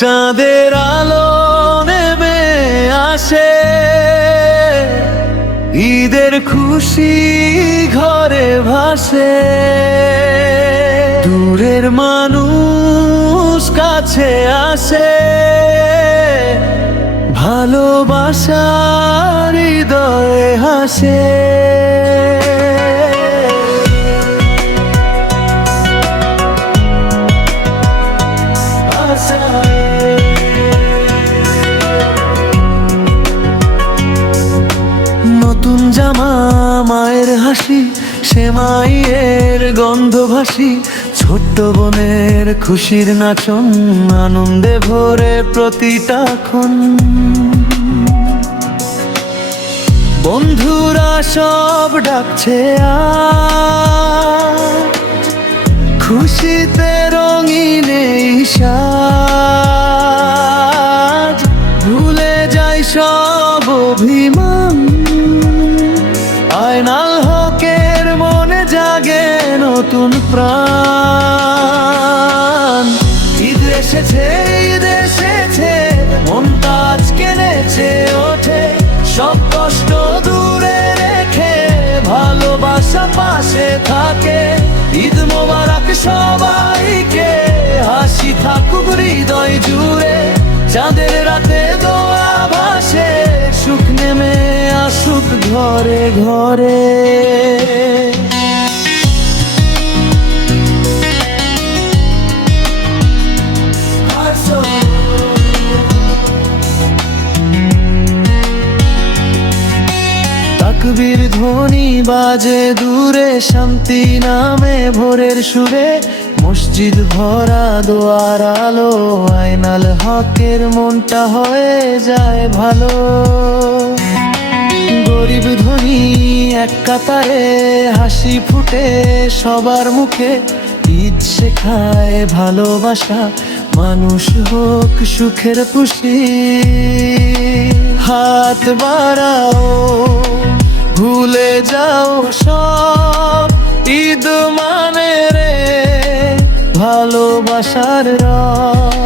চাঁদের আলো নেমে আসে, ঈদের খুশি ঘরে ভাসে। দূরের মানুষ কাছে আসে, ভালোবাসার হৃদয়ে হাসে। নতুন জামা, মায়ের হাসি, সেমাইয়ের গন্ধ ভাসি, ছোট্ট বোনের খুশির নাচন, আনন্দে ভরে প্রতিটা ক্ষণ। বন্ধুরা সব ডাকছে আজ, খুশিতে রঙিন এই সাজ। ভুলে যাই সব অভিমান, আয়নাল হকের মনে জাগে নতুন প্রাণ। ঈদ এসেছে, ঈদ এসেছে, মনটা আজকে নেচে ওঠে। সব কষ্ট দূরে রেখে ভালোবাসা পাশে থাকে। ঈদ মোবারক সবাইকে, হাসি থাকুক হৃদয় জুড়ে। চাঁদের রাতে দোয়া ভাসে, সুখ নেমে আসুক ঘরে ঘরে। তাকবীর ধ্বনি বাজে দূরে, শান্তি নামে ভোরের সুরে। মসজিদ ভরা দোয়ার আলো, আয়নাল হকের মনটা হয়ে যায় ভালো। গরিব ধনী এক কাতারে, হাসি ফুটে সবার মুখে। ঈদ শেখায় ভালোবাসা, মানুষ হোক সুখের খুশি। হাত বাড়াও, ভুলে যাও সব, ঈদ মানে রে ভালোবাসার রং।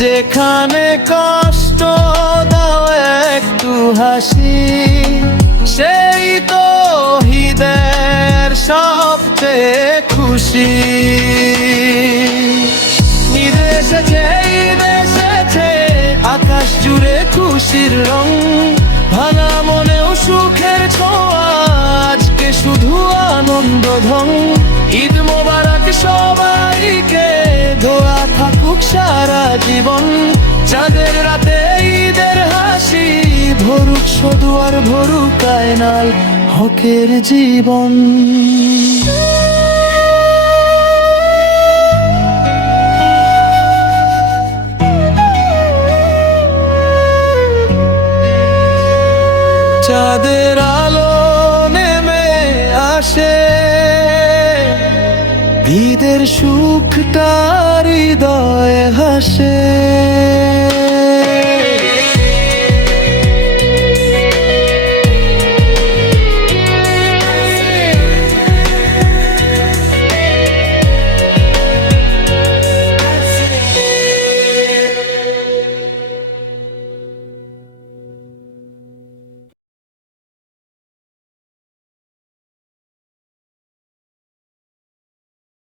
যেখানে কষ্ট দাও একটু হাসি, সেই তো ঈদের সবচেয়ে খুশি। ঈদ এসেছে, ঈদ এসেছে, আকাশ জুড়ে খুশির রং। ভাঙা মনেও সুখের ছোঁয়া, আজকে শুধু আনন্দ ঢং। ঈদ মোবারক সবাইকে, দোয়া থাকুক সারা জীবন। চাঁদের রাতে ঈদের হাসি, ভরুক শুধু আর ভরুক আয়নাল হকের জীবন। চাঁদের আলো নেমে আসে, ঈদের সুখটা হৃদয়ে হাসে।